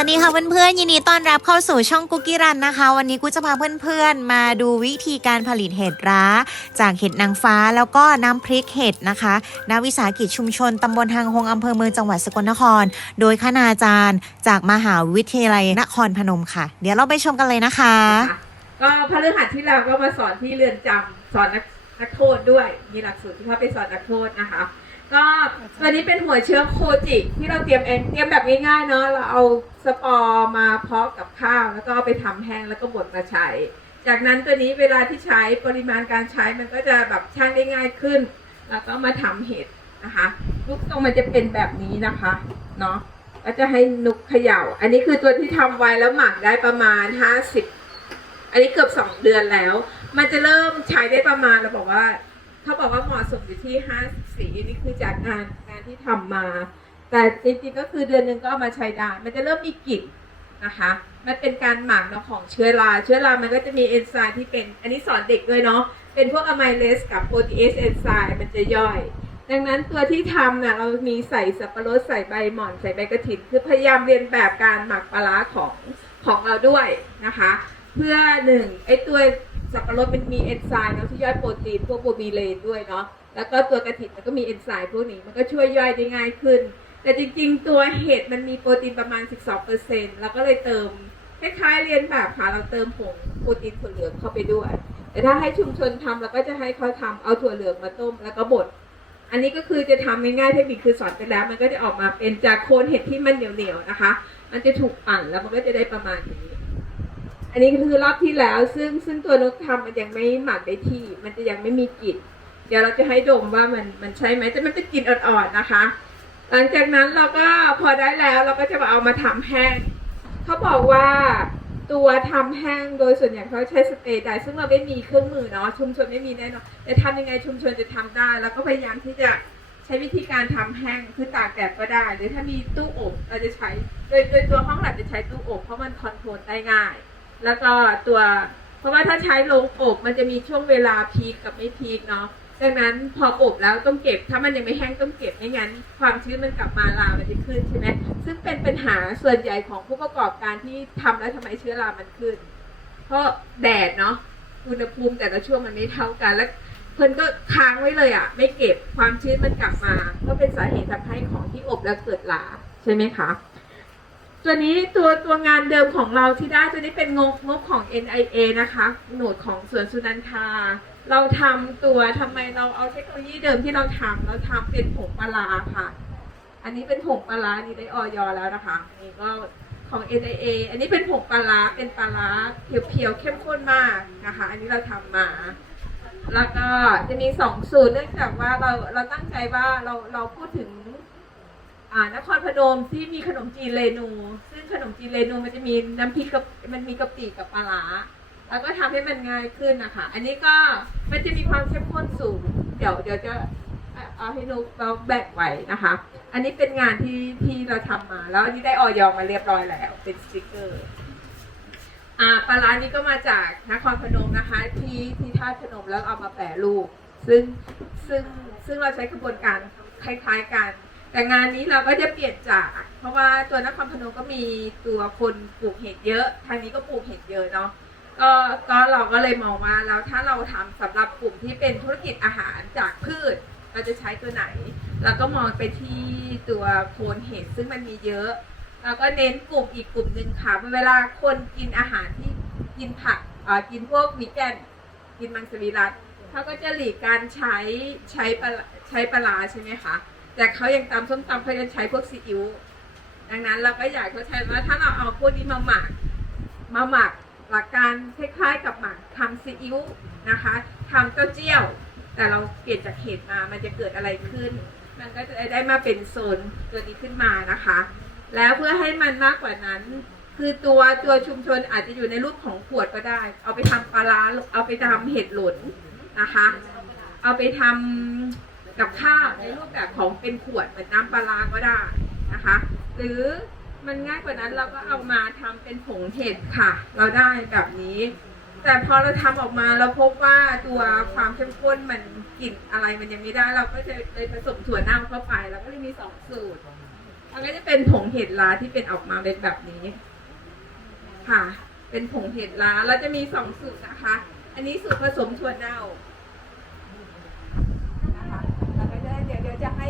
วัสดีค่ะเพื่อนๆยินดีต้อนรับเข้าสู่ช่องกุ๊กกี้รันนะคะ วันนี้กูจะพาเพื่อนๆ มาดูวิธีการผลิตเห็ดร้า จากเห็ดนางฟ้าแล้วก็น้ำพริกเห็ดนะคะณวิสาหกิจชุมชนตำบลทางหงอำเภอเมืองจังหวัดสกลนคร โดยคณาจารย์จากมหาวิทยาลัยนครพนมค่ะ เดี๋ยวเราไปชมกันเลยนะคะ ก็พฤหัสที่แล้วก็มาสอนที่เรือนจำสอนนักนักโทษด้วย มีหลักสูตรที่เขาไปสอนนักโทษนะคะ ก็ตัวนี้เป็นหัวเชื้อโคจิที่เราเตรียมเองเตรียมแบบง่ายๆเนาะเราเอาสปอร์มาเพาะกับข้าว แล้วก็เอาไปทำแห้งแล้วก็บดมาใช้ จากนั้นตัวนี้เวลาที่ใช้ปริมาณการใช้มันก็จะแบบช่างได้ง่ายขึ้น แล้วก็มาทำเห็ดนะคะลูกทรงมันจะเป็นแบบนี้นะคะเนาะก็จะให้นุกเขย่า อันนี้คือตัวที่ทำไว้แล้วหมักได้ประมาณ 50 อันนี้เกือบสองเดือนแล้ว มันจะเริ่มใช้ได้ประมาณเราบอกว่า เขาบอกว่าเหมาะสมอยู่ที่ห้าสีนี่คือจากงานงานที่ทำมา แต่จริงๆก็คือเดือนหนึ่งก็เอามาใช้ได้ มันจะเริ่มมีกลิ่นนะคะ มันเป็นการหมักเนาะของเชื้อรา เชื้อรา มันก็จะมีเอนไซม์ที่เป็น อันนี้สอนเด็กด้วยเนาะ เป็นพวกอะไมเลสกับโปรตีเอสเอนไซม์มันจะย่อย ดังนั้นตัวที่ทำน่ะเรามีใส่สับปะรดใส่ใบหม่อนใส่ใบกระถินคือพยายามเรียนแบบการหมักปลาร้าของของเราด้วยนะคะ เพื่อหนึ่งไอตัว สับปะรดมันมีเอนไซม์เนาะที่ย่อยโปรตีนพวกโบบีเลนด้วยเนาะแล้วก็ตัวกระถิ่นมันก็มีเอนไซม์พวกนี้มันก็ช่วยย่อยได้ง่ายขึ้น แต่จริงๆ ตัวเห็ดมันมีโปรตีนประมาณ 12%แล้วก็เลยเติมคล้ายๆเรียนแบบค่ะเราเติมผงโปรตีนถั่วเหลืองเข้าไปด้วย แต่ถ้าให้ชุมชนทำเราก็จะให้เขาทำเอาถั่วเหลืองมาต้มแล้วก็บดอันนี้ก็คือจะทำง่ายๆเทคนิคคือสอนไปแล้ว มันก็จะออกมาเป็นจากโคนเห็ดที่มันเหนียวๆนะคะ มันจะถูกปั่นแล้วมันก็จะได้ประมาณนี้ อันนี้คือรอบที่แล้ว ซึ่งซึ่งตัวนกทำมันยังไม่หมักได้ที่ มันจะยังไม่มีกลิ่นเดี๋ยวเราจะให้ดมว่ามันมันใช่ไหมแต่มันเป็นกลิ่นอ่อนๆนะคะ หลังจากนั้นเราก็พอได้แล้วเราก็จะมาเอามาทำแห้งเขาบอกว่าตัวทำแห้งโดยส่วนใหญ่เขาใช้สเปรย์ได้ซึ่งเราไม่มีเครื่องมือเนาะชุมชนไม่มีแน่นอนแต่ทำยังไงชุมชนจะทำได้ แล้วก็พยายามที่จะใช้วิธีการทำแห้งคือตากแดดก็ได้ หรือถ้ามีตู้อบเราจะใช้ โดยโดยตัวห้องแลบจะใช้ตู้อบเพราะมันคอนโทรลได้ง่าย แล้วก็ตัว เพราะว่าถ้าใช้โรงอบมันจะมีช่วงเวลาพีคกับไม่พีคเนาะดังนั้นพออบแล้วต้องเก็บ ถ้ามันยังไม่แห้งต้องเก็บไม่งั้น ความชื้นมันกลับมาลามันจะขึ้นใช่ไหมซึ่งเป็นปัญหาส่วนใหญ่ของผู้ประกอบการที่ทำแล้วทำไมเชื้อรามันขึ้น เพราะแดดเนาะอุณหภูมิแต่ละช่วงมันไม่เท่ากันแล้วเพิ่นก็ค้างไว้เลยอะ่ะ ไม่เก็บความชื้นมันกลับมา ก็เป็นสาเหตุทำให้ของที่อบแล้วเกิดลาใช่ไหมคะ ตัวนี้ตัวตัวงานเดิมของเราที่ได้ตัวนี้เป็นงบงบของ NIA นะคะหน่วยของสวนสุนันทา เราทำตัวทำไมเราเอาเทคโนโลยีเดิมที่เราทำเราทำเป็นผงปลาค่ะ อันนี้เป็นผงปลานี่ได้ออยแล้วนะคะนี่ก็ของ NIA อันนี้เป็นผงปลาเป็นปลาร้าเพียวๆเข้มข้นมากนะคะ อันนี้เราทำมา แล้วก็จะมีสองสูตรเนื่องจากว่าเราเราตั้งใจว่าเราเราพูดถึง อ่านครพนมที่มีขนมจีนเรนู ซึ่งขนมจีนเรนูมันจะมีน้ำพริกกับมันมีกะปิกับปลาร้าแล้วก็ทำให้มันง่ายขึ้นนะคะ อันนี้ก็มันจะมีความเข้มข้นสูง เดี๋ยวเดี๋ยวจะเอาให้นุกเราแบกไว้นะคะ อันนี้เป็นงานที่ที่เราทำมา แล้วอันนี้ได้ออยมาเรียบร้อยแล้ว เป็นสติกเกอร์ อ่าปลาร้านี้ก็มาจากนครพนมนะคะ ที่ที่ท่าพนมแล้วเอามาแปรรูป ซึ่งซึ่งซึ่งเราใช้กระบวนการคล้ายๆกัน แต่งานนี้เราก็จะเปลี่ยนจาก เพราะว่าตัวนครพนมก็มีตัวคนปลูกเห็ดเยอะ ทางนี้ก็ปลูกเห็ดเยอะเนาะก็ก็เราก็เลยมองว่าแล้วถ้าเราทำสำหรับกลุ่มที่เป็นธุรกิจอาหารจากพืช เราจะใช้ตัวไหนแล้วก็มองไปที่ตัวโคนเห็ดซึ่งมันมีเยอะแล้วก็เน้นกลุ่มอีกกลุ่มหนึ่งค่ะเวลาคนกินอาหารที่กินผักอ่อกินพวกวีแกนกินมังสวิรัตเขาก็จะหลีกการใช้ใช้ปลาใช้ปลาร้าใช่ไหมคะ แต่เขายังตำส้มตำเขาจะใช้พวกซีอิ๊วดังนั้นเราก็อยากทดแทนว่าถ้าเราเอาพวกนี้มาหมักมาหมักหลักการคล้ายๆกับหมักทำซีอิ๊วนะคะทำเต้าเจี้ยว แต่เราเปลี่ยนจากเห็ดมามันจะเกิดอะไรขึ้น มันก็จะได้มาเป็นโซนตัวนี้ขึ้นมานะคะ แล้วเพื่อให้มันมากกว่านั้น คือตัวตัวชุมชนอาจจะอยู่ในรูปของขวดก็ได้ เอาไปทำปลาร้าเอาไปทำเห็ดหลุนนะคะ เอาไปทำ กับข้าวในรูปแบบของเป็นขวดเหมือนน้ำปลาร้าก็ได้นะคะ หรือมันง่ายกว่านั้นเราก็เอามาทำเป็นผงเห็ดค่ะ เราได้แบบนี้ แต่พอเราทำออกมาเราพบว่าตัวความเข้มข้นมันกลิ่นอะไรมันยังไม่ได้ เราก็จะเลยผสมถั่วเน่าเข้าไปแล้วก็เลยมีสองสูตรมันก็จะเป็นผงเห็ดลาที่เป็นออกมาเป็นแบบนี้ ค่ะ เป็นผงเห็ดลาแล้วจะมีสองสูตรนะคะ อันนี้สูตรผสมถั่วเน่านะคะแล้วก็จะเดี๋ยวเดี๋ยวจะให้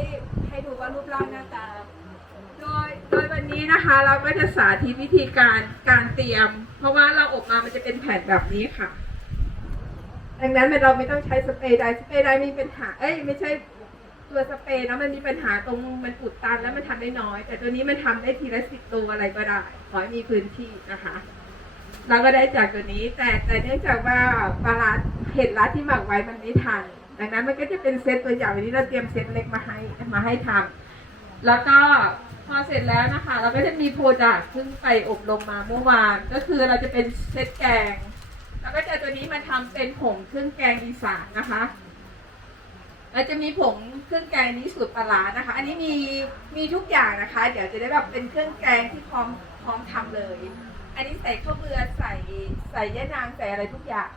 ให้ดูว่า รูปร่างหน้าตา โดยโดยวันนี้นะคะ เราก็จะสาธิตวิธีการการเตรียม เพราะว่าเราอบมามันจะเป็นแผ่นแบบนี้ค่ะ ดังนั้นเราไม่ต้องใช้สเปรย์ใดสเปรย์ใดมีปัญหา เอ้ยไม่ใช่ตัวสเปรย์นะมันมีปัญหาตรงมันอุดตันแล้วมันทำได้น้อย แต่ตัวนี้มันทำได้ทีละสิบตัวอะไรก็ได้ ขอให้มีพื้นที่นะคะเราก็ได้จากตัวนี้ แต่แต่เนื่องจากว่าปลาร้าเห็ดร้าที่หมักไว้มันไม่ทัน ดังนั้นมันก็จะเป็นเซตตัวอย่างวันนี้เราเตรียมเซตเล็กมาให้มาให้ทำแล้วก็พอเสร็จแล้วนะคะ เราก็จะมีโปรดักต์ซึ่งไปอบรมมาเมื่อวานก็คือเราจะเป็นเซตแกง แล้วก็จะตัวนี้มาทำเป็นผงเครื่องแกงอีสานนะคะเราจะมีผงเครื่องแกงนี้สูตรปลานะคะ อันนี้มีมีทุกอย่างนะคะ เดี๋ยวจะได้แบบเป็นเครื่องแกงที่พร้อมพร้อมทำเลย อันนี้ใส่ข้าวเบือใส่ใส่ยะนางใส่อะไรทุกอย่าง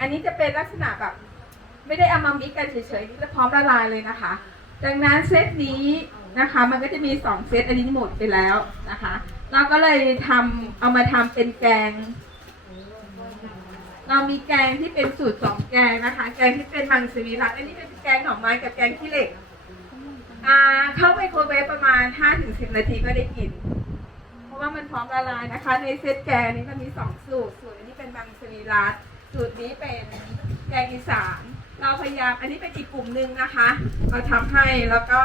อันนี้จะเป็นลักษณะแบบ ไม่ได้เอามามิกกันเฉยๆนี่จะพร้อมละลายเลยนะคะ ดังนั้นเซตนี้นะคะมันก็จะมีสองเซตอันนี้หมดไปแล้วนะคะ เราก็เลยทำเอามาทำเป็นแกง เรามีแกงที่เป็นสูตรสองแกงนะคะ แกงที่เป็นมังสวิรัตอันนี้เป็นแกงหน่อไม้กับแกงขี้เหล็กอ่าเข้าไมโคเวฟประมาณ 5-10 นาทีก็ได้กิน เพราะว่ามันพร้อมละลายนะคะ ในเซตแกงนี้มันมีสองสูตร สูตรอันนี้เป็นมังสวิรัตสูตรนี้เป็นแกงอีสาน เราพยายามอันนี้เป็นอีกกลุ่มหนึ่งนะคะเราทำให้แล้วก็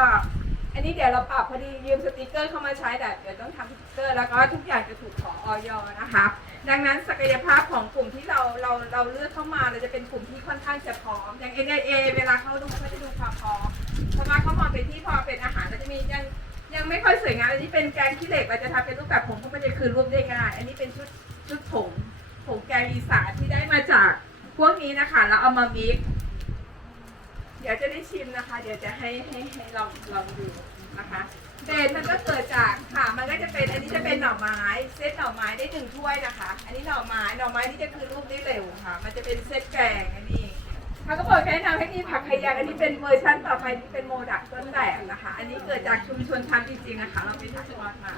อันนี้เดี๋ยวเราปรับพอดียืมสติกเกอร์เข้ามาใช้แต่เดี๋ยวต้องทำสติกเกอร์ แล้วก็ทุกอย่างจะถูกขอออยนะคะ ดังนั้นศักยภาพของกลุ่มที่เราเราเราเลือกเข้ามาเราจะเป็นกลุ่มที่ค่อนข้างจะพร้อมอย่าง NIA เวลาเขาดูเขาจะดูความพร้อมเพราะว่าเขามองเป็นที่พอเป็นอาหารเราจะมียังยังไม่ค่อยสวยงามอันนี้เป็นแกงขี้เหล็กเราจะทำเป็นรูปแบบผงเพราะมันจะคืนรูปได้ง่ายอันนี้เป็นชุดชุดผงผงแกงอีสานที่ได้มาจากพวกนี้นะคะแล้วเอามามิกซ์ ดี๋ยวจะได้ชิมนะคะ เดี๋ยวจะให้ให้ให้ลองลองดูนะคะเบสมันก็เกิดจากค่ะ มันก็จะเป็นอันนี้จะเป็นหน่อไม้ เซตหน่อไม้ได้หนึ่งถ้วยนะคะ อันนี้หน่อไม้หน่อไม้นี่จะคือรูปได้เร็วค่ะ มันจะเป็นเซตแกงอันนี้เขาก็บอกแนะนำให้มีผักขยางอันนี้เป็นเวอร์ชันต่อไปที่เป็นโมดักต้นแบบนะคะ อันนี้เกิดจากชุมชนทำจริงๆนะคะ เราไปถ่ายทอดมา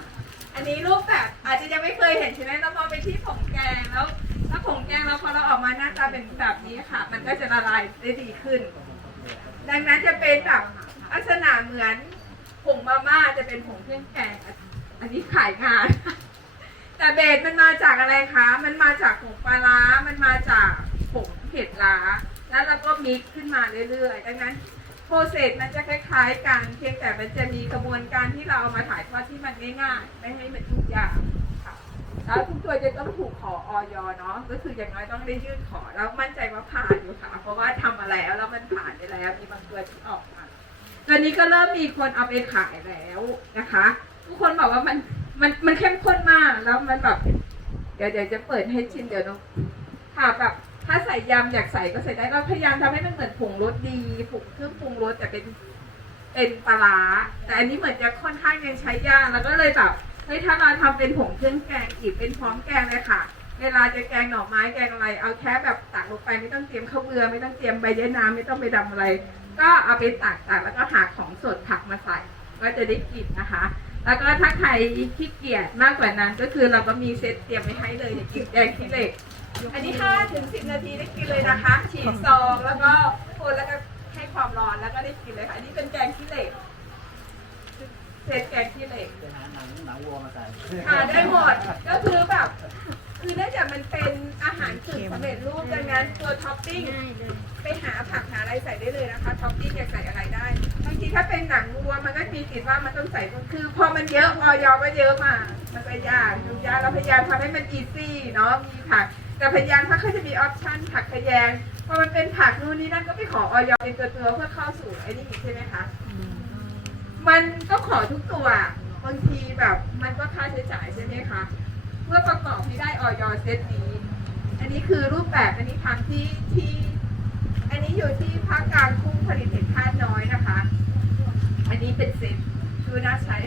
อันนี้รูปแบบอาจจะยังไม่เคยเห็นใช่ไหมเรามอไปที่ผงแกงแล้วถ้าผงแกงเราพอเราออกมาหน้าตาเป็นแบบนี้ค่ะ มันก็จะละลายได้ดีขึ้น ดังนั้นจะเป็นแบบลักษณะเหมือนผงมาม่าจะเป็นผงเครื่องแกงอันนี้ขายงาน แต่เบสมันมาจากอะไรคะ มันมาจากผงปลาร้ามันมาจากผงเห็ดล้า แล้วเราก็มิกขึ้นมาเรื่อยๆ ดังนั้นโปรเซสมันจะคล้ายๆกัน เพียงแต่มันจะมีกระบวนการที่เราเอามาถ่ายทอดที่มันง่ายๆ ไม่ให้มันทุกอย่าง แล้วทุกตัวจะต้องถูกขอออยเนาะก็คืออย่างน้อยต้องได้ยื่นขอแล้วมั่นใจว่าผ่านอยู่ค่ะ เพราะว่าทำมาแล้วแล้วมันผ่านไปแล้วมีบางตัวที่ออกมาตอนนี้ก็เริ่มมีคนเอาไปขายแล้วนะคะ ทุกคนบอกว่ามันมันมันเข้มข้นมากแล้วมันแบบเดี๋ยวเดี๋ยวจะเปิดให้ชิมเดี๋ยวเนาะค่ะแบบถ้าใส่ยำอยากใส่ก็ใส่ได้เราพยายามทำให้มันเหมือนผงรสดีผงเครื่องปรุงรสแต่เป็นเป็นปลาร้าแต่อันนี้เหมือนจะค่อนข้างยังใช้ยากแล้วก็เลยแบบ เฮ้ยถ้าเราทำเป็นผงเครื่องแกงอีกเป็นพร้อมแกงเลยค่ะ เวลาจะแกงหน่อไม้แกงอะไร เอาแค่แบบตักลงไปไม่ต้องเตรียมข้าวเบือไม่ต้องเตรียมใบยะนางไม่ต้องไปดำอะไร ก็เอาไปตักตักแล้วก็หาของสดผักมาใส่ก็จะได้กินนะคะ แล้วก็ถ้าใครขี้เกียจมากกว่านั้น ก็คือเราก็มีเซตเตรียมไว้ให้เลยเนี่ยกินแกงขี้เหล็ก อันนี้5ถึง10 นาทีได้กินเลยนะคะ ฉีดซองแล้วก็คนแล้วก็ให้ความร้อนแล้วก็ได้กินเลยค่ะ อันนี้เป็นแกงขี้เหล็ก เซตแกงขี้เหล็กเป็นหนังหนังวัวมาใส่ทานได้หมด ก็คือแบบ คือเนื่องจากมันเป็นอาหารกึ่งสำเร็จรูปดังนั้นตัวท็อปปิ้งไปหาผักหาอะไรใส่ได้เลยนะคะท็อปปิ้งอยากใส่อะไรได้บางทีถ้าเป็นหนังวัวมันก็มีติดว่ามันต้องใส่คือ พอมันเยอะออยก็เยอะมา มันก็ยากยุ่งยากเราพยายามทำให้มันอีซี่เนาะมีผัก แต่พยายามถ้าเขาจะมีออปชั่นผักขยงพอมันเป็นผักนู่นนี่นั่นก็ไปขอออยเป็นตัวตัวๆเพื่อเข้าสู่ไอ้นี่อีกใช่ไหมคะ มันก็ขอทุกตัวบางทีแบบมันก็ค่าใช้จ่ายใช่ไหมคะเพื่อประกอบให้ได้ออยเซตนี้ อันนี้คือรูปแบบอันนี้ทำที่ที่ อันนี้อยู่ที่ภาคกลางคุ้งผลิตเห็ดธาตุน้อยนะคะ อันนี้เป็นเซตดูน่าใช้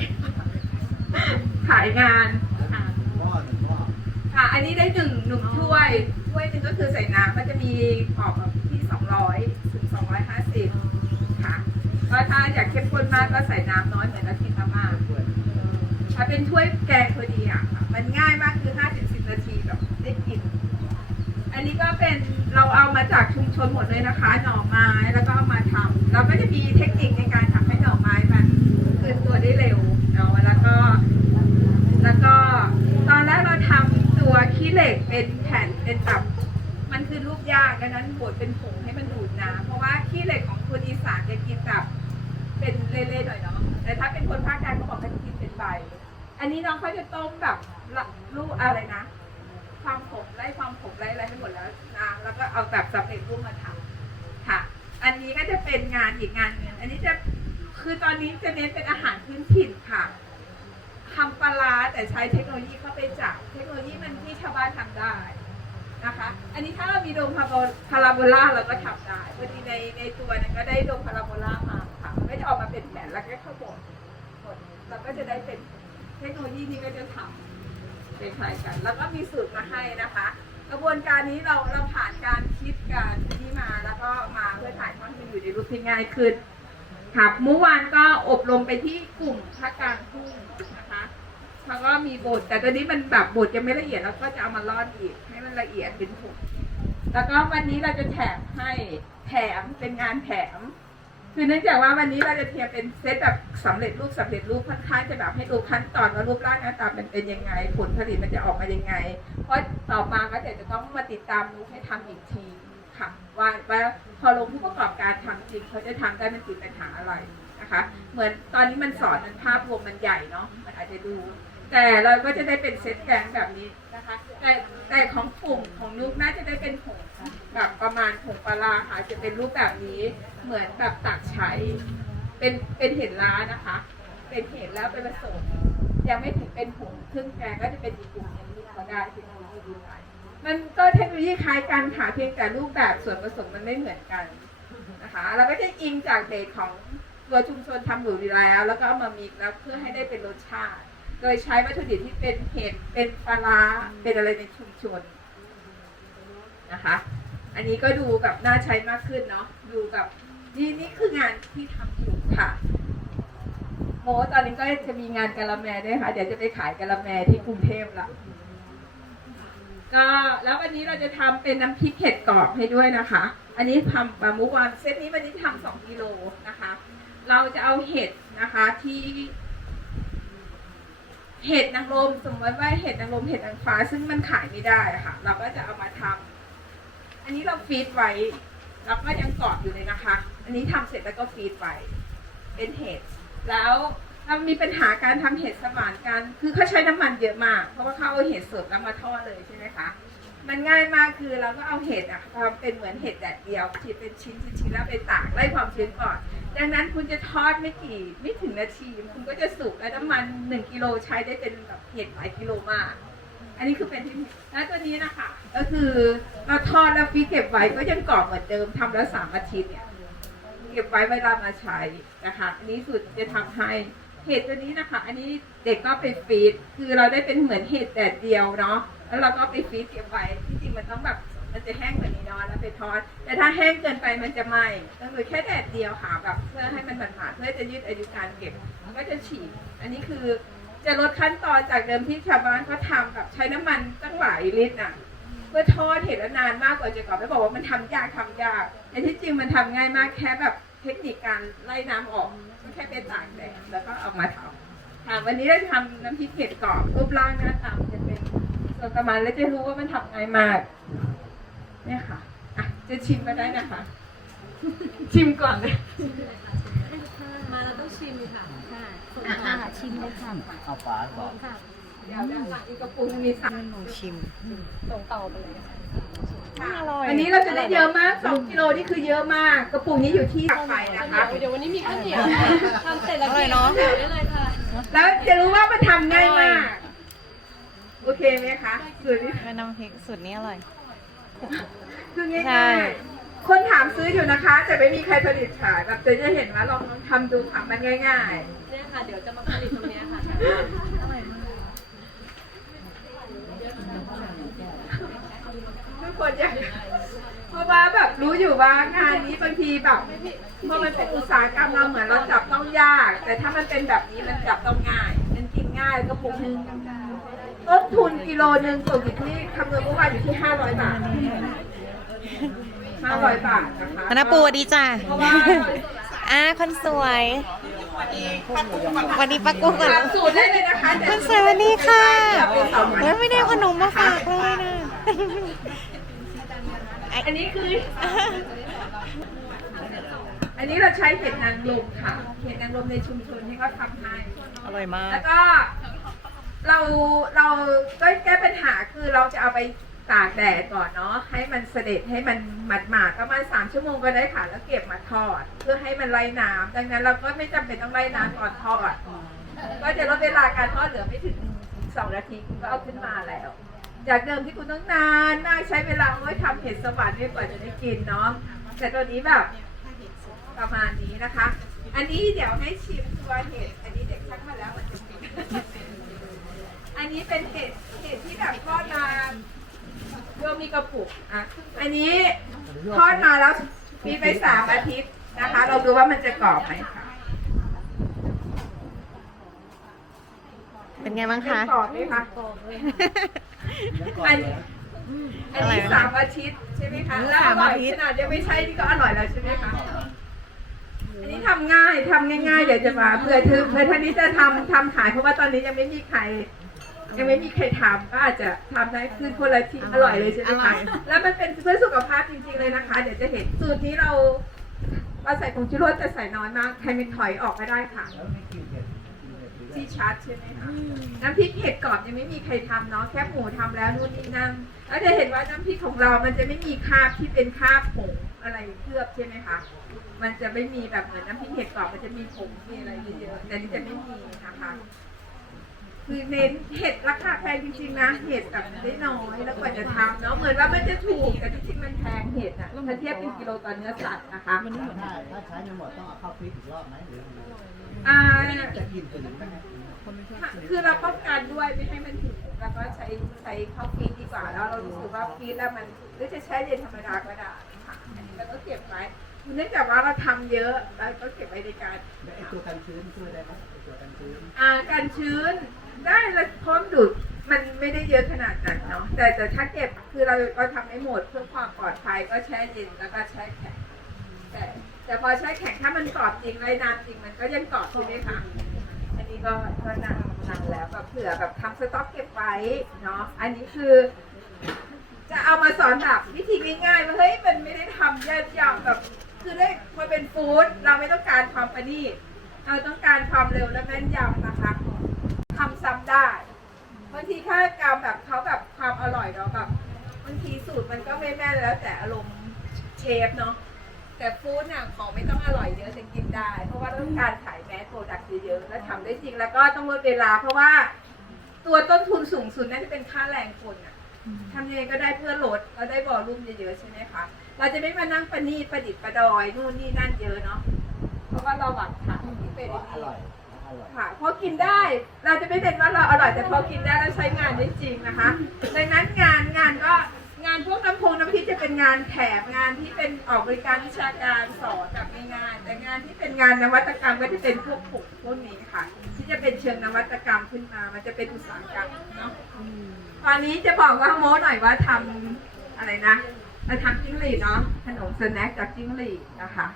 ขายงานค่ะอันนี้ได้หนึ่งหนึ่งถ้วยถ้วยหนึ่งก็คือใส่น้ำก็จะมีออกแบที่สองร้อยถึงสองร้อยห้าสิบ ก็ถ้าอยากเข้มข้นมากก็ใส่น้ำน้อยเหมือนน้ำพริกมาม่าถ้วยค่เป็นถ้วยแกงพอดีอะค่ะมันง่ายมากคือ5ถึง10นาทีแบบได้กิน อันนี้ก็เป็นเราเอามาจากชุมชนหมดเลยนะคะ หน่อไม้แล้วก็เอามาทำเราก็จะมีเทคนิคในการทำให้หน่อไม้มันคืนตัวได้เร็วเนาะแล้วก็ แล้วก็ตอนแรกเราทำตัวขี้เหล็กเป็นแผ่นเป็นแบบมันคือรูปยากดังนั้นบดเป็นผงให้มันดูดน้ำเพราะว่าขี้เหล็กของคนอีสานจะกินแบบ เป็นเละๆหน่อยเนาะแต่ถ้าเป็นคนภาคกลางเขาบอกให้กินเป็นใบ อันนี้น้องเขาจะต้มแบบลูกอะไรนะ ความผมไล่ความผมไล่อะไรให้หมดแล้วนะแล้วก็เอาแบบสำเร็จรูปมาทำค่ะ อันนี้ก็จะเป็นงานอีกงานหนึ่งอันนี้จะคือตอนนี้จะเน้นเป็นอาหารพื้นถิ่นค่ะทำปลาร้าแต่ใช้เทคโนโลยีเข้าไปจับเทคโนโลยีมันที่ชาวบ้านทำได้นะคะ อันนี้ถ้าเรามีโดมพาราโบลาเราก็ทำได้พอดีในในตัวนั้นก็ได้โดมพาราโบลามา ค่ะไม่ได้ออกมาเป็นแผ่นแล้วก็เข้าบดบดเราก็จะได้เป็นเทคโนโลยีนี้ก็จะทำคล้ายกัน แล้วก็มีสูตรมาให้นะคะ กระบวนการนี้เราเราผ่านการคิดการที่มาแล้วก็มาเพื่อถ่ายทอดให้มันอยู่ในรูปที่ง่ายขึ้นครับเมื่อวานก็อบรมไปที่กลุ่มภาคกลางทุ่งนะคะเขาก็มีบท แต่ตอนนี้มันแบบบทยังไม่ละเอียดแล้วก็จะเอามาร่อนอีก ให้มันละเอียดเป็นผงแล้วก็วันนี้เราจะแถมให้แถมเป็นงานแถม คือเนื่องจากว่าวันนี้เราจะเทียบเป็นเซตแบบสำเร็จรูปสำเร็จรูปค่อนข้างจะแบบให้ดูขั้นตอนว่ารูปร่างหน้าตามันเป็นยังไง ผลผลิตมันจะออกมายังไง เพราะต่อมาก็เดี๋ยวจะต้องมาติดตามดูให้ทำอีกทีค่ะว่าว่าพอลงผู้ประกอบการทำจริงเขาจะทำได้มันติดปัญหาอะไรนะคะ เหมือนตอนนี้มันสอนมันภาพรวมมันใหญ่เนาะมันอาจจะดู แต่เราก็จะได้เป็นเซตแกงแบบนี้นะคะ แต่แต่ของกลุ่มของนุกน่าจะได้เป็นผงแบบประมาณผงปลาค่ะจะเป็นรูปแบบนี้เหมือนแบบตักใช้เป็นเป็นเห็ดล้านะคะ เป็นเห็ดแล้วไปผสมยังไม่ถึงเป็นผงครึ่งแกงก็จะเป็นอีกกลุ่มหนึงที่เขาได้ทคโนโลยีดีไซน์มันก็เทคโนโลยีคล้ายกันค่ะเพียงแต่รูปแบบส่วนผสมมันไม่เหมือนกันนะคะเราก็จะอิงจากเบสของตัวชุมชนทำอยู่ดีแล้ว แล้วก็เอามามิกแล้วเพื่อให้ได้เป็นรสชาติ โดยใช้วัตถุดิบที่เป็นเห็ดเป็นปลาร้าเป็นอะไรในชุมชนนะคะ อันนี้ก็ดูแบบน่าใช้มากขึ้นเนาะดูแบบนี่นี่คืองานที่ทำอยู่ค่ะ โมตอนนี้ก็จะมีงานกะละแมด้วยค่ะ เดี๋ยวจะไปขายกะละแมที่กรุงเทพละก็แล้ววันนี้เราจะทำเป็นน้ำพริกเห็ดกรอบให้ด้วยนะคะ อันนี้ทำมาเมื่อวานเซตนี้วันนี้ทำสองกิโลนะคะ เราจะเอาเห็ดนะคะที่ เห็ดนางรมสมมติว่าเห็ดนางรมเห็ดนางฟ้า ซึ่งมันขายไม่ได้ค่ะ เราก็จะเอามาทำอันนี้เราฟีดไว้แล้วก็ยังกรอบอยู่เลยนะคะ อันนี้ทำเสร็จแล้วก็ฟีดไว้เป็นเห็ดแล้วเรามีปัญหาการทำเห็ดสมานกัน คือเขาใช้น้ำมันเยอะมาก เพราะว่าเขาเอาเห็ดสดแล้วมาทอดเลยใช่ไหมคะมันง่ายมากคือเราก็เอาเห็ดอะทำเป็นเหมือนเห็ดแดดเดียวฉีดเป็นชิ้นชิ้นๆแล้วไปตากไล่ความชื้นก่อน ดังนั้นคุณจะทอดไม่กี่ไม่ถึงนาที คุณก็จะสุกและน้ำมันหนึ่งกิโลใช้ได้เป็นแบบเห็ดหลายกิโลมาก อันนี้คือเป็นที่แล้วตัวนี้นะคะ ก็คือเราทอดแล้วฟีเก็บไว้ก็ยังกรอบเหมือนเดิมทำแล้วสามอาทิตย์เนี่ยเก็บไว้เวลามาใช้นะคะ อันนี้สูตรจะทำให้เห็ดตัวนี้นะคะ อันนี้เด็กก็ไปฟีดคือเราได้เป็นเหมือนเห็ดแดดเดียวเนาะแล้วเราก็ไปฟีดเก็บไว้ที่จริงมันต้องแบบ มันจะแห้งกว่านี้เนาะแล้วไปทอด แต่ถ้าแห้งเกินไปมันจะไหม้ก็คือแค่แดดเดียวค่ะแบบเพื่อให้มันหมาดๆเพื่อจะยืดอายุการเก็บมันก็จะฉีกอันนี้คือจะลดขั้นตอนจากเดิมที่ชาวบ้านเขาทำแบบใช้น้ำมันตั้งหลายลิตรน่ะเพื่อทอดเห็ดแล้วนานมากกว่าจะกรอบไม่บอกว่ามันทำยากทำยากแต่ที่จริงมันทำง่ายมากแค่แบบเทคนิคการไล่น้ำออกก็แค่ไปตากแดดแล้วก็เอามาทำค่ะวันนี้ได้ทำน้ำพริกเห็ดกรอบรูปร่างหน้าตามจะเป็นส่วนประมาณแล้วจะรู้ว่ามันทำง่ายมาก เนี่ยค่ะอะจะชิมก็ได้นะคะ ชิมก่อนเลยมาเราต้องชิมค่ะค่ะส่งอะต่ออะชิมเลยค่ะเอาฝาบอกค่ะเดี๋ยวด้านหลังอีกกระปุกนึงมีสามหนูชิมส่งต่อไปเลยค่ะอร่อยอันนี้เราจะได้เยอะมาก2กิโลนี่คือเยอะมาก กระปุกนี้อยู่ที่ตักไปนะคะเดี๋ยววันนี้มีข้าวเหนียวทำเสร็จแล้วอร่อยเนอะเดี๋ยวได้เลยค่ะ แล้วจะรู้ว่ามันทำง่ายมาก โอเคไหมคะสูตรนี้เป็นน้ำพริกสูตรนี้อร่อย คือใช่ ง่ายๆคนถามซื้ออยู่นะคะ แต่ไม่มีใครผลิตขายแบบจะจะเห็นว่าลองทำดูค่ะมันง่าย เนี่ยค่ะ เดี๋ยวจะมาผลิตตรงเนี้ยค่ะ ๆ ทุกคนจะเพราะว่าแบบรู้อยู่ว่างานนี้บางทีแบบเพราะมันเป็นอุตสาหกรรมเราเหมือนเราจับต้องยาก แต่ถ้ามันเป็นแบบนี้มันจับต้องง่าย มันกินง่ายกระปุกหนึ่ง ต้นทุนกิโลหนึ่งตกอยู่ที่คำนวณเมื่อวานอยู่ที่ห้าร้อยบาทห้าร้อยบาทนะคะคณะปูสวัสดีจ้าเพราะว่าอ่าคนสวยวันนี้ปักกุ้งก่อนถามสูตรได้เลยนะคะคนสวยวันนี้ค่ะเป็นสองวันเฮ้ยไม่ได้ขนมมาฝากเลยนะ อันนี้คือ อันนี้เราใช้เห็ดนางรมค่ะ เห็ดนางรมในชุมชนที่เขาทำให้ อร่อยมาก แล้วก็ เราเราก็แก้ปัญหาคือเราจะเอาไปตากแดดก่อนเนาะให้มันเสด็จให้มันหมาดหมาดๆประมาณสามชั่วโมงก็ได้ค่ะแล้วเก็บมาทอด เพื่อให้มันไล่น้ำดังนั้นเราก็ไม่จำเป็นต้องไล่น้ำตอนทอด ก็จะลดเวลาการทอดเหลือไม่ถึงสองนาทีคุณก็เอาขึ้นมาแล้ว จากเดิมที่คุณต้องนานมากใช้เวลาโอ้ยทำเห็ดสวรรค์นี่กว่าจะได้กินเนาะแต่ตัวนี้แบบประมาณนี้นะคะ อันนี้เดี๋ยวให้ชิมตัวเห็ดอันนี้เด็กชักมาแล้วมันจะปิด อันนี้เป็นเห็ดเห็ดที่แบบทอดมาโยมีกระปุกอะอันนี้ทอดมาแล้วมีไปสามอาทิตย์นะคะ เราดูว่ามันจะกรอบไหมค่ะเป็นไงบ้างคะ กรอบไหมคะอันอันนี้สามอาทิตย์ใช่ไหมคะแล้วอร่อยขนาดยังไม่ใช่นี่ก็อร่อยแล้วใช่ไหมคะอันนี้ทำง่ายทำง่ายๆเดี๋ยวจะมาเพื่อเธอเพื่อท่านนี้จะทำทำขายเพราะว่าตอนนี้ยังไม่มีใคร ยังไม่มีใครทำก็อาจจะทำได้คือคนละที่อร่อยเลยใช่ไหมคะแล้วมันเป็นเพื่อสุขภาพจริงๆเลยนะคะ เดี๋ยวจะเห็นสูตรนี้เราเราใส่ผงชูรสจะใส่น้อยมากใครไม่ถอยออกไม่ได้ค่ะแล้วมีกลิ่นเห็ดกลิ่นเห็ดดีที่ชัดใช่ไหมคะน้ำพริกเห็ดกรอบยังไม่มีใครทำเนาะแค่หมูทำแล้วนู่นนี่นั่นแล้วจะเห็นว่าน้ำพริกของเรามันจะไม่มีคราบที่เป็นคราบผงอะไรเคลือบใช่ไหมคะมันจะไม่มีแบบเหมือนน้ำพริกเห็ดกรอบมันจะมีผงมีอะไรเยอะๆแต่นี่จะไม่มีนะคะ คือเน้นเห็ดราคาแพงจริงๆนะ เห็ดแบบได้น้อยแล้วกว่าจะทำเนาะเหมือนว่ามันจะถูกแต่จริงๆมันแพงเห็ดอะถ้าเทียบเป็นกิโลต่อเนื้อสัตว์นะคะถ้าถ้าใช้ไม่หมดต้องเอาเข้าฟรีซอีกรอบไหมหรืออ่าจะกินถึงไหมคือเราป้องกันด้วยไม่ให้มันถึงแล้วก็ใช้ใช้เข้าฟรีดดีกว่าแล้วเรารู้สึกว่าฟรีดแล้วมันหรือจะใช้เย็นธรรมดาก็ได้ค่ะอันนี้เราก็เก็บไว้เนื่องจากว่าเราทำเยอะเราก็เก็บไว้ในการแล้วไอ้ตัวกันชื้นช่วยได้ไหมไอ้ตัวกันชื้นอ่าการชื้น ได้แล้วพร้อมดูดมันไม่ได้เยอะขนาดนั้นเนาะแต่แต่ถ้าเก็บคือเราเราทำไม่หมดเพื่อความปลอดภัยก็แช่เย็นแล้วก็แช่แข็งแต่แต่พอแช่แข็งถ้ามันกรอบจริงไรนานจริงมันก็ยังกรอบใช่ไหมคะอันนี้ก็ก็นานนานแล้วแบบเผื่อแบบทำสต็อกเก็บไว้เนาะอันนี้คือ จะเอามาสอนแบบวิธีง่ายๆว่าเฮ้ยมันไม่ได้ทำยากๆแบบคือได้พอเป็นฟู้ดเราไม่ต้องการความประณีตเราต้องการความเร็วและแม่นยำนะคะ ทำซ้ำได้บางทีค่ากรรมแบบเขาแบบความอร่อยเนาะแบบบางทีสูตรมันก็ไม่แม่นแล้วแต่อารมณ์เชฟเนาะแต่ฟู้ดเนี่ยของไม่ต้องอร่อยเยอะจะกินได้ เพราะว่าต้องการขายแมสโปรดักต์เยอะๆและทำได้จริงแล้วก็ต้องลดเวลา เพราะว่าตัวต้นทุนสูงสุดน่าจะเป็นค่าแรงคนอะ ทำยังไงก็ได้เพื่อลดแล้วได้วอลลุ่มเยอะๆใช่ไหมคะ เราจะไม่มานั่งประนีตประดิษฐ์ประดอยนู่นนี่นั่นเยอะเนาะ เพราะว่าเราหวังขายที่เป็นเพราะออันร่อยนี้อร่อย ค่ะพอกินได้เราจะไม่เป็นว่าเราอร่อยแต่พอกินได้แล้วใช้งานได้จริงนะคะดังนั้นงานงานก็งานพวกน้ำพงน้ำพริกจะเป็นงานแถมงานที่เป็นออกบริการวิชาการสอนแบบง่ายๆแต่งานที่เป็นงานนวัตกรรมก็จะเป็นพวกผงพวกนี้ค่ะ ที่จะเป็นเชิงนวัตกรรมขึ้นมา มันจะเป็นอุตสาหกรรมเนาะตอนนี้จะบอกว่าโม้หน่อยว่าทำอะไรนะเราทำจิ้งหรีดเนาะขนมสแน็คจากจิ้งหรีดนะคะ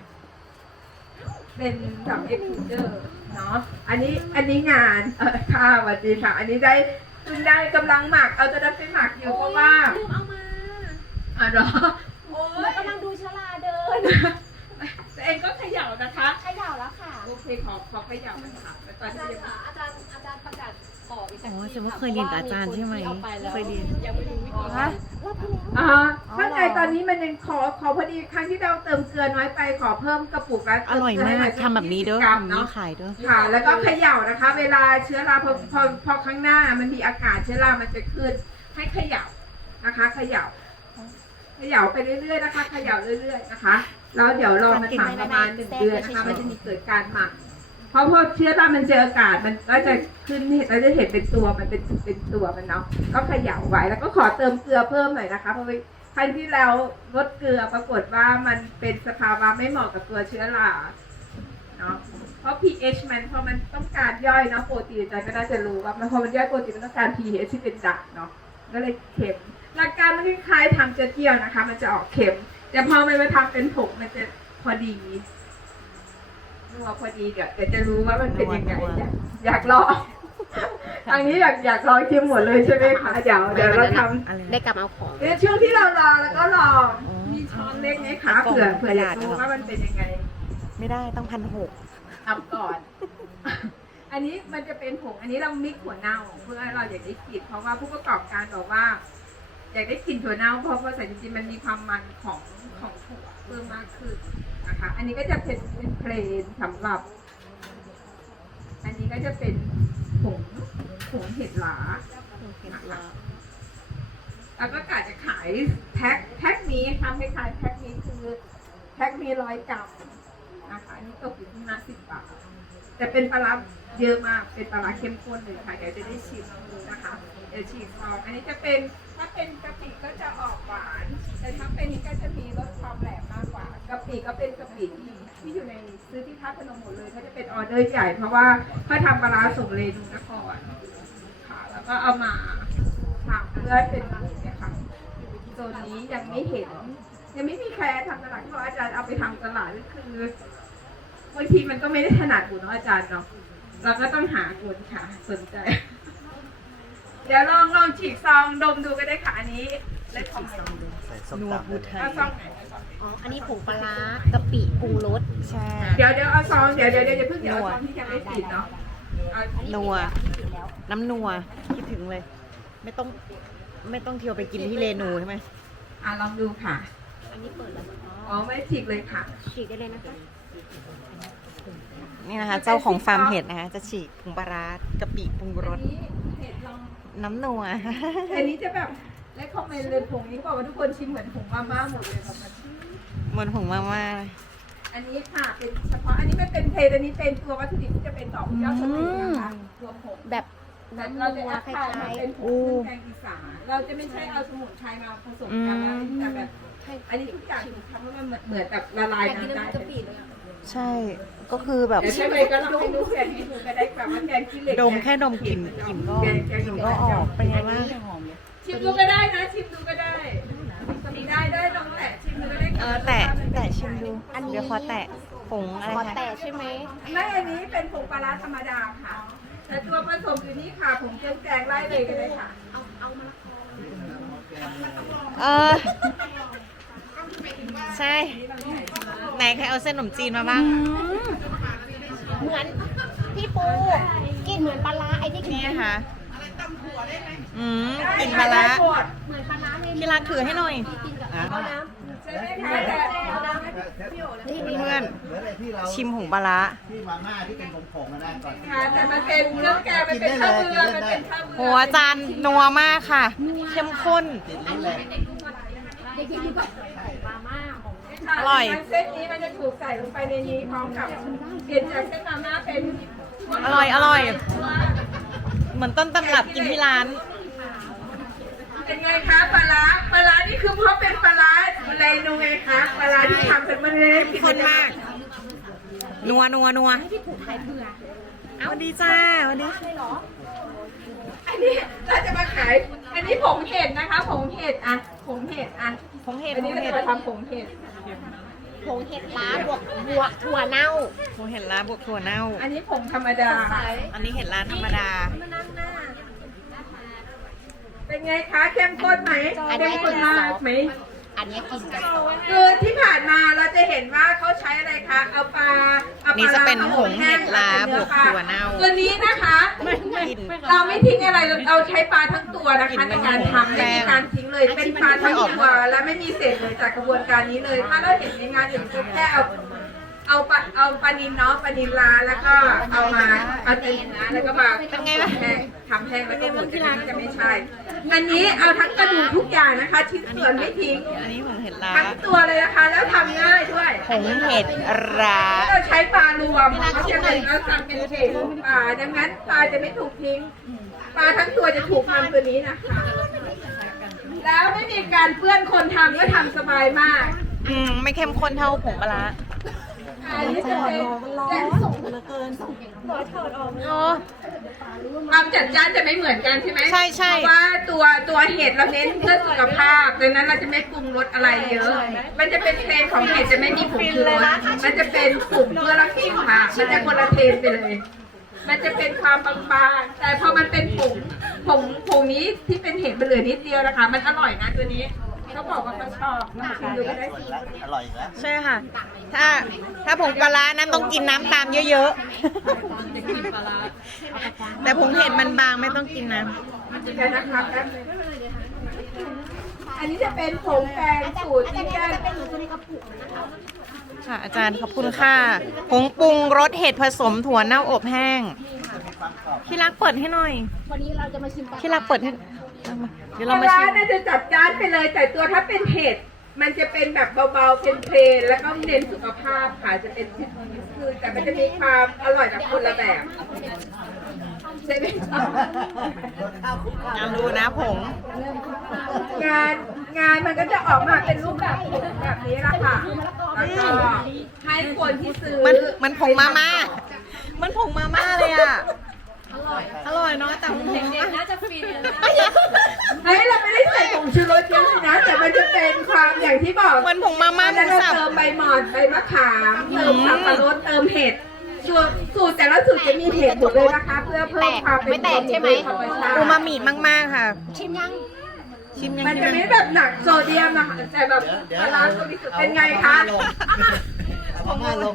เป็นแบบเอ็กซ์เจอร์เนาะอันนี้อันนี้งานเออค่ะสวัสดีค่ะ อันนี้ได้เพิ่งได้กำลังหมักเอาตัวนั้นไปหมักอยู่เพราะว่าลืมเอามาอะเหรอโอ้ยกำลังดูชลาเดินตัวเองก็เขย่านะคะขย่าแล้วค่ะ โอเคขอขอเขย่ามันค่ะแต่ตอนอานี้จารยังย์ค่ะอาจารย์อาจารย์ประกาศบอกอีกสักอ๋อทีฉันว่าเคยเรียนกับอาจารย์ใช่ไหมเอาไปแล้วเคยเรียน ยังไม่รู้วิธีฮะรอบที่แล้วอ่าข้างในตอนนี้มันยังขอขอพอดีครั้งที่เราเติมเกลือน้อยไปขอเพิ่มกระปุกละอร่อยมากทำแบบนี้เด้อ20กรัมทำนี้เนาะขายเด้อค่ะ แล้วก็เขย่านะคะ เวลาเชื้อราพอพอพอข้างหน้ามันมีอากาศเชื้อรามันจะขึ้น ให้เขย่านะคะ เขย่าเขย่าไปเรื่อยๆนะคะ เขย่าเรื่อยๆนะคะ แล้วเดี๋ยวรอมาทำประมาณหนึ่งเดือนนะคะ มันจะมีเกิดการหมัก เพราะพอเชื้อรามันเจออากาศมันก็จะขึ้นเห็นเราจะเห็นเป็นตัวมันเป็นเป็นตัวมันเนาะ ก็เขย่าไว้แล้วก็ขอเติมเกลือเพิ่มหน่อยนะคะ เพราะว่าครั้งที่แล้วลดเกลือปรากฏว่ามันเป็นสภาวะไม่เหมาะกับตัวเชื้อราเนาะเพราะ pH มันพอมันต้องการย่อยเนาะโปรตีนอาจารย์ก็น่าจะรู้ว่ามันพอมันย่อยโปรตีนมันต้องการ pH ที่เป็นด่างเนาะก็เลยเค็ม หลักการมันคล้ายๆทำเจ๊เจียวนะคะ มันจะออกเค็ม แต่พอมันมาทำเป็นผงมันจะพอดีนัวพอดีเดี๋ยวเดี๋ยวจะรู้ว่ามันเป็นยังไงอยากอยากลองทางนี้อยากอยากลองชิมหมดเลยใช่ไหมคะเดี๋ยวเดี๋ยวเราทำอะไรได้กลับมาเอาของ ในช่วงที่เรารอแล้วก็รออ๋อมีช้อนเล็กไหมคะกล่องเผื่อเผื่ออยากกระรู้ดาษว่ามันเป็นยังไงไม่ได้ต้องพันหกทำก่อน อันนี้มันจะเป็นผงอันนี้เรามิกถั่วเน่าเพื่อเราอยากได้กลิ่นเพราะว่าผู้ประกอบการบอกว่า อยากได้กลิ่นถั่วเน่าเพราะว่าใส่จริงๆมันมีความมันของของถั่วเพิ่มมากขึ้นนะคะ อันนี้ก็จะเป็นเป็นเพลนสำหรับ อันนี้ก็จะเป็นผงผงเห็ดหลานะคะแล้วก็กะจะขายแพ็คแพ็คนี้ทำให้ขายแพ็คนี้คือแพ็คมีร้อยกรัมนะคะอันนี้ตกอยู่ที่ห้าสิบบาทแต่เป็นปลาร้าเยอะมากเป็นปลาร้าเข้มข้นเลยค่ะเดี๋ยวจะได้ชิมดูนะคะเดี๋ยวฉีกซองอันนี้จะเป็นถ้าเป็นกะปิก็จะออกหวาน แต่ถ้าเป็นนี้ก็จะมีรสความแหลมมากกว่ากะปิก็เป็นกะปิที่ที่อยู่ในซื้อที่ท่าพนมหมดเลยเขาจะเป็นออเดอร์ใหญ่เพราะว่าเขาทำปลาร้าส่งเรนูนครค่ะ แล้วก็เอามาถามเพื่อเป็นเนี่ยค่ะโซนนี้ยังไม่เห็น ยังไม่มีใครทำตลาดเพราะอาจารย์เอาไปทำตลาดก็คือบางทีมันก็ไม่ได้ถนัดบุญเนาะอาจารย์เนาะเราก็ต้องหาคนค่ะสนใจ เดี๋ยวลองลองฉีกซองดมดูก็ได้ค่ะอันนี้เล็กของใส่ส้มนัวตำภูไทยเอาซองไหนอ๋อ อันนี้ผงปลาร้ากะปิปรุงรสใช่ เดี๋ยวเดี๋ยวเอาซองเดี๋ยวเดี๋ยวเดี๋ยวอย่าเพิ่งเดี๋ยวเอาซองที่ยังไม่ปิดเนาะเอานัว น้ำนัว คิดถึงเลย ไม่ต้อง ไม่ต้องเที่ยวไปกินที่เรนูใช่ไหมอะลองดูค่ะอันนี้เปิดแล้วอ๋อไม่ฉีกเลยค่ะ ฉีกได้เลยนะคะ นี่นะคะ เจ้าของฟาร์มเห็ดนะคะ จะฉีกผงปลาร้ากะปิปรุงรอัส นนี้เห็ดลองน้ำนัว อันนี้จะแบบและคอมเมนต์เลยผงนี้บอกว่าทุกคนชิมเหมือนผงมาม่าหมดเลยแบบมันเหมือนผงมาม่าอันนี้ค่ะเป็นเฉพาะอันนี้ไม่เป็นเพลอันนี้เป็นตัววัตถุดิบที่จะเป็นดอกยอดสมุนนะคะตัวผงแบบแต่น้ำเรานัจะวแอปคพลายล้ามายเป็นผโอ้งเครื่องแกงอีสานเราจะไม่ใช่เอาสมุนไพรมาผสมกันนะอืมแต่แบบอันนี้ทุกอย่างถูกทำให้มันเหมือนแบบละลายอยากกินน้ำได้น้ำกะปิเลยอะใช่ ก็คือแบบเดี๋ยวใช่ไหมก็ลองให้ดูแกงที่ดูก็ได้แบบว่าแกงขี้เหล็กดมแค่ดมกลิ่นกลิ่นก็แกงแกงกลิ่นก็ออกเป็นไงบ้างชิมดูก็ได้นะ ชิมดูก็ได้ชิมได้ได้ลองแตะชิมดูก็ได้เออแตะแตะชิมดูเดี๋ยวขอแตะผงอะไรขอนะแต่ใช่ไหมไม่อันนี้เป็นผงปลาร้าธรรมดาค่ะ แต่ตัวผสมอยู่นี่ค่ะผงเครื่องแกงไล่เลยก็ได้ค่ะเออ ใช่ไหนใครเอาเส้นขนมจีนมาบ้างเหมือนพี่ปูกินเหมือนปลาร้าไอ้ที่กินนี่นะคะอืมกลินปลาร้าเหมือนปลาร้าเลยพี่รักถือให้หน่อยอะใช่ไหมคะแต่นี่เพื่อนเหมือนไอ้ที่เราชิมผงปลาร้าที่มาม่าที่เป็นผงๆมาได้ก่อนค่ะแต่มันเป็นเครื่องแกงมันเป็นข้าวเบือมันเป็นข้าวเบืโหอาจารย์นัวมากค่ะ เข้มข้น ติดลิ้นเลย เด็กที่กินแบบปลาม่าอ ร่อย เส้นนี้มันจะถูกใส่ลงไปในนี้พร้อมกับเปลี่ยนจากเส้นมาม่าเป็นอร่อยอร่อย เหมือนต้นตำรับกินที่ร้าน เป็นไงคะปลาร้าปลาร้านี่คือเพราะเป็นปลาร้าอะไรนูไงคะปลาร้าที่ทำเป็นมันเลยผิดข้นมาก นัวนัวนัวพี่ถูกไทยเผื่อสวัสดีจ้าสวัสดีอันนี้เราจะมาขาย อันนี้ผงเห็ดนะคะผงเห็ดอะผงเห็ดอะ ผงเห็ดอันผนี้งเราเห็จะดมาทำผงเห็ด ผงเห็ดล้าบวกบวกถั่วเน่าผงเห็ดล้าบวกถั่วเน่า อันนี้ผงธรรมดา อันนี้เห็ดล้าธรรมดา เป็นไงคะเข้มข้นไหมอันนี้เข้มข้นมากไหม อันนี้กินกัน คือที่ผ่านมาเราจะเห็นว่าเขาใช้อะไรคะเอาปลาเอาปนี่ลาจะเป็นร้าผงเห็ดล้าแห้งบวกถั่วเน่า ตัวนี้นะคะ กิน เราไม่ทิ้งอะไรเราเราใช้ปลาทั้งตัวนะกินคะเป็ในนการหมูทำไม่มีการทิ้งเลยเป็นปลาทั้งตัวและไม่มีเศษเลยจากกระบวนการนี้เลย ถ้าเราเห็นในงานอื่นก็แค่เอา เอาปลาเอาปลานินเนาะปลานินลาแล้วก็เอามาเอาตีนนะแล้วก็มาเป็นไงล่ะแห้งทำแห้งแล้วก็หมดที่ร้านจะไม่ใช่ อันนี้เอาทั้งกระดูกทุกอย่างนะคะชิ้นส่วนไม่ทิ้งอันนี้ผงเห็ดล้าทั้งตัวเลยนะคะ แล้วทำง่ายด้วยผงเห็ดร้าเราใช้ปลารวมเพราะฉะนั้นเราสั่งเป็นเศษของปลาดังนั้นปลาจะไม่ถูกทิ้งปลาทั้งตัวจะถูกทำตัวนี้นะคะแล้วไม่มีการเปื้อนคนทำก็ทำสบายมาก อืมไม่เข้มข้นเท่าผงปลา ร้าค่ะอันนี้จะเป็นแกงส้มโอ้ความจัดจ้านจะไม่เหมือนกันใช่ไหมใช่ใช่ เพราะว่าตัวตัวเห็ดเราเน้นเพื่อสุขภาพดังนั้นเราจะไม่ปรุงรสอะไรเยอะ มันจะเป็นเทรนด์ของเห็ดจะไม่มีผงชูรสมันจะเป็นกลุ่มเพื่อรักสุขภาพมันจะคนละเทรนด์ไปเลย มันจะเป็นความบางๆแต่พอมันเป็นผงผงผงนี้ที่เป็นเห็ดมันเหลือนิดเดียวนะคะ มันอร่อยนะตัวนี้ เขาบอกว่าเขาชอบนะคะชิมดูก็ได้อร่อยอีกแล้วใช่ค่ะ ถ้าถ้าผงปลาร้านั้นต้องกินน้ำตามเยอะๆ แต่ผงเห็ดมันบางไม่ต้องกินน้เดี๋ยวนะคะแป๊บนึงอันนี้จะเป็นผงแกงสูตรที่แกงเป็นเหมือนตัวในกระปุกนะคะำค่ะ อาจารย์ขอบคุณค่ะผงปรุงรสเห็ดผสมถั่วเน่าอบแห้งพี่รักเปิดให้หน่อยวันนี้เราจะมาชิมปลาพี่รักเปิดให้ เอามาเดี๋ยวเรามาร้าชินม น่าจะจัดจ้านไปเลย แต่ตัวถ้าเป็นเห็ด มันจะเป็นแบบเบาๆเป็นเพลนแล้วก็เน้นสุขภาพค่ะจะเป็นคือแต่มันจะมีความอร่อยแบบคนละแบบใช่ไหมคะลองดูนะผง งานงานมันก็จะออกมาเป็นรูปแบบผงแบบนี้ละค่ะแล้วก็ให้คนที่ซื้อมันมันผงมาม่า มันผงมาม่าเลยอะ อร่อยอร่อยเนาะแต่มันผงอะเฮ้ยเราไม่ได้ใส่ผงชูรสเยอะเลยนะแต่มันจะเป็นความอย่างที่บอกมันผงมาม่าหแล้มูวเราสับ เติมใบหมอนใบมะขามเติมสับปะรดเติมเห็ดสูตรสูตรแต่ละสูตรจะมีเห็ดหมดเลยนะคะ เพื่อเพิ่มความเป็นธรรมชาติอูมามิมากๆค่ะ ชิมยังชิมยังมันชิจะมไม่ยังแบบหนักโซเดียมนะคะแต่แบบปลาร้าโซเดียมเป็นไงคะ เอามาม่าลง